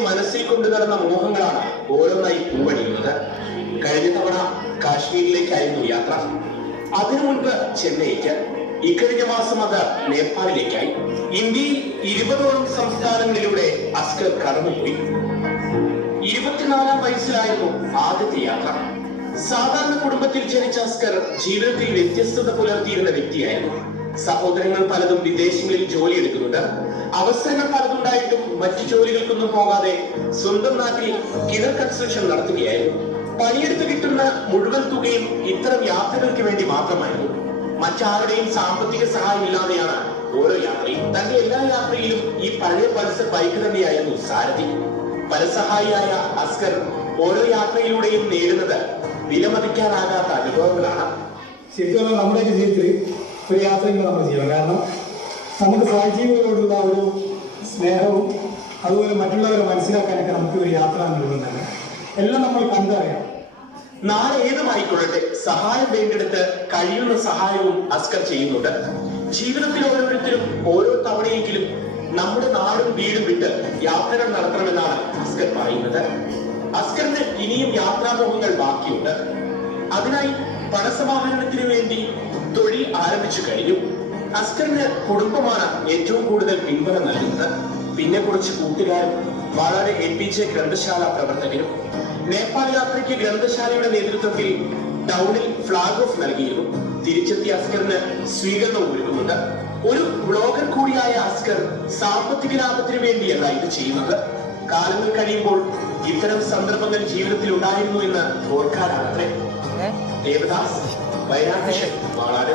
മനസ്സിൽ കൊണ്ടു നടന്ന മോഹങ്ങളാണ് ഓരോന്നായി പൂവണിയുന്നത്. കഴിഞ്ഞ തവണ കാശ്മീരിലേക്കായിരുന്നു യാത്ര. അതിനു മുൻപ് ചെന്നൈക്ക്. ഇക്കഴിഞ്ഞ മാസം അത് നേപ്പാളിലേക്കായി. ഇന്ത്യയിൽ ഇരുപതോളം സംസ്ഥാനങ്ങളിലൂടെ അസ്കർ കടന്നുപോയി. ഇരുപത്തിനാലാം വയസ്സിലായിരുന്നു ആദ്യത്തെ യാത്ര. സാധാരണ കുടുംബത്തിൽ ജനിച്ച അസ്കർ ജീവിതത്തിൽ വ്യത്യസ്തത പുലർത്തിയിരുന്ന വ്യക്തിയായിരുന്നു. സഹോദരങ്ങൾ പലതും വിദേശങ്ങളിൽ ജോലി എടുക്കുന്നുണ്ട്. അവസരങ്ങൾ പലതുണ്ടായിട്ടും മറ്റു ജോലികൾക്കൊന്നും പോകാതെ സ്വന്തം നാട്ടിൽ കിണർ കൺസ്ട്രക്ഷൻ നടത്തുകയായിരുന്നു. പണിയെടുത്ത് കിട്ടുന്ന മുഴുവൻ തുകയും ഇത്തരം യാത്രകൾക്ക് വേണ്ടി മാത്രമായിരുന്നു. മറ്റാരുടെയും സാമ്പത്തിക സഹായം ഇല്ലാതെയാണ് ഓരോ യാത്രയും. തന്റെ എല്ലാ യാത്രയിലും ഈ പഴയ പൾസർ ബൈക്ക് തന്നെയായിരുന്നു സാരഥി. പരസഹായിയായ അസ്കർ ഓരോ യാത്രയിലൂടെയും നേടുന്നത് വിലമതിക്കാനാകാത്ത അനുഭവങ്ങളാണ്. ശരിക്കും നമ്മുടെ ജീവിതത്തിൽ ഒരു യാത്രയെങ്കിലും നമ്മൾ ചെയ്യണം. കാരണം നമുക്ക് സഹജീവികളോടുള്ള ഒരു സ്നേഹവും അതുപോലെ മറ്റുള്ളവരെ മനസ്സിലാക്കാനൊക്കെ നമുക്ക് ഒരു യാത്ര നൽകുന്നതാണ് എല്ലാം നമ്മൾ കണ്ടറിയാം നാളെ ഏതുമായിക്കൊള്ളട്ടെ സഹായം വേണ്ടെടുത്ത് കഴിയുന്ന സഹായവും അസ്കർ ചെയ്യുന്നുണ്ട്. ജീവിതത്തിൽ ഓരോരുത്തരും ഓരോ തവണയെങ്കിലും നമ്മുടെ നാടും വീടും വിട്ട് യാത്രകൾ നടത്തണമെന്നാണ് അസ്കർ പറയുന്നത്. അസ്കറിന് ഇനിയും യാത്രാമോഹങ്ങൾ ബാക്കിയുണ്ട്. അതിനായി പണസമാഹരണത്തിന് വേണ്ടി ആരംഭിച്ചു കഴിഞ്ഞു. അസ്കറിന് കുടുംബമാണ് ഏറ്റവും കൂടുതൽ പിന്തുണ നൽകുന്നത്. പിന്നെ കുറച്ച് കൂട്ടുകാരും വളരെ എ പി ജെ ഗ്രന്ഥശാല പ്രവർത്തകരും നേപ്പാൾ യാത്രയ്ക്ക് ഗ്രന്ഥശാലയുടെ നേതൃത്വത്തിൽ ടൗണിൽ ഫ്ലാഗ് ഓഫ് നൽകിയിരുന്നു. തിരിച്ചെത്തിയ അസ്കറിന് സ്വീകരണം ഒരുക്കുന്നുണ്ട്. ഒരു ബ്ലോഗർ കൂടിയായ അസ്കർ സാമ്പത്തിക ലാഭത്തിന് വേണ്ടിയല്ല ഇത് ചെയ്യുന്നത്. കാലങ്ങൾ കഴിയുമ്പോൾ ഇത്തരം സന്ദർഭങ്ങൾ ജീവിതത്തിൽ ഉണ്ടായിരുന്നു എന്ന് ഓർക്കാനാണത്രേ. ദേവദാസ് വയനാട് വാളാട്